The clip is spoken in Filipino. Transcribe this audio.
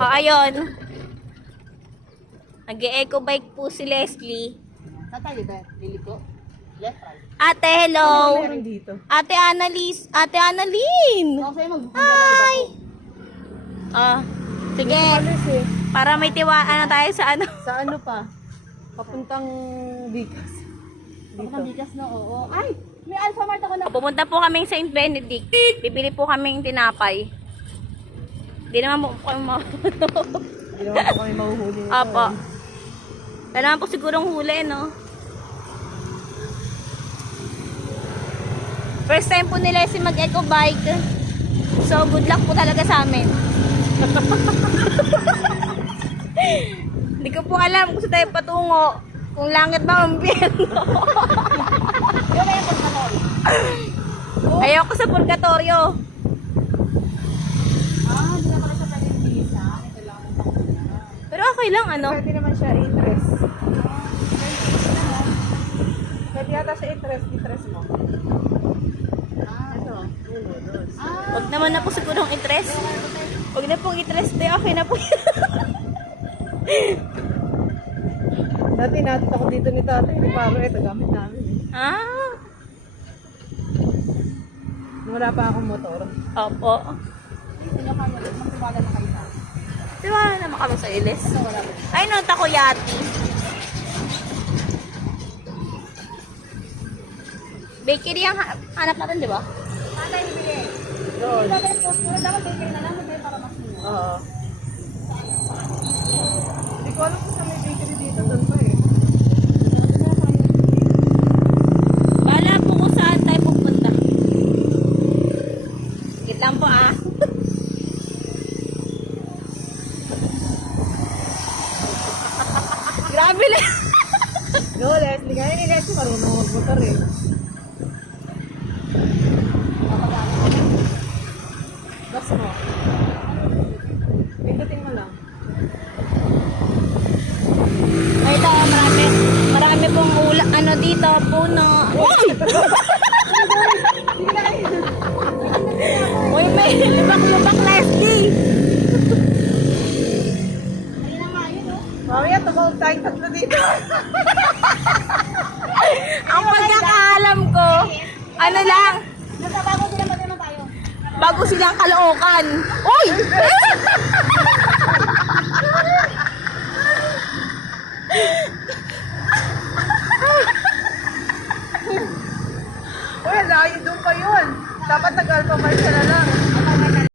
O, ayun. Nag-eco bike po si Leslie. Saan tayo ba? Liliko? Left, right. Ate, hello. Meron dito. Ate Annalise. Ate Annalyn. Ako sa'yo mag-bunda Hi. Sige. Para may tiwaan na tayo sa ano. Sa ano pa? Papuntang Bigas. Papuntang Bigas na, oo. Ay! May Alphamart ako na. Pumunta po kaming St. Benedict. Bibili po kaming tinapay. Hindi naman po kami Hindi naman po kami mahuhuli. Opo. Wala naman po sigurong huli, no? First time po nila si mag-eco bike. So, good luck po talaga sa amin. Hindi ko po alam kung saan tayo patungo. Kung langit ba o impyerno. Ayoko sa purgatorio. Hindi na pala siya pwede yung visa. Kailangan ng pakuna. Pero okay lang, ano? Pwede naman siya interest. Pwede yata siya interest mo. Ito. Huwag naman na po siguro ang interest. Huwag na pong interest. Okay na po. Dati natin ako dito ni tatay. Ni Paro, ito gamit namin. Ah. Wala pa akong motor. Opo. Magtiwala na kayo sa akin. Tiwala naman kami sa ilis. Wala ba? Ay, no, takoyaki. Bakery ang hanap natin, di ba? Tatay, bibili. Doon. Dapat bakery na lang. Bibili para mas muna. Oo. Hindi ko alam kung sa may bakery dito. Doon pa eh. Bahala po kung saan tayo pupunta. Sigit lang po, ah. Grabe lang. No, Leslie. Kaya ni Leslie marunong mag-motor eh. Gas mo. Pindutin mo lang. Ay, ito, marami pong ano dito, puno. Uy! Uy, may lubak-lubak, Leslie. Mamaya, tumawag tayong tatlo dito. Ang pagkakaalam ko, ano lang, Bago sila naman tayo. bago silang Caloocan. Uy! Uy, layo doon pa yun. Dapat nag-alphamart ka na lang.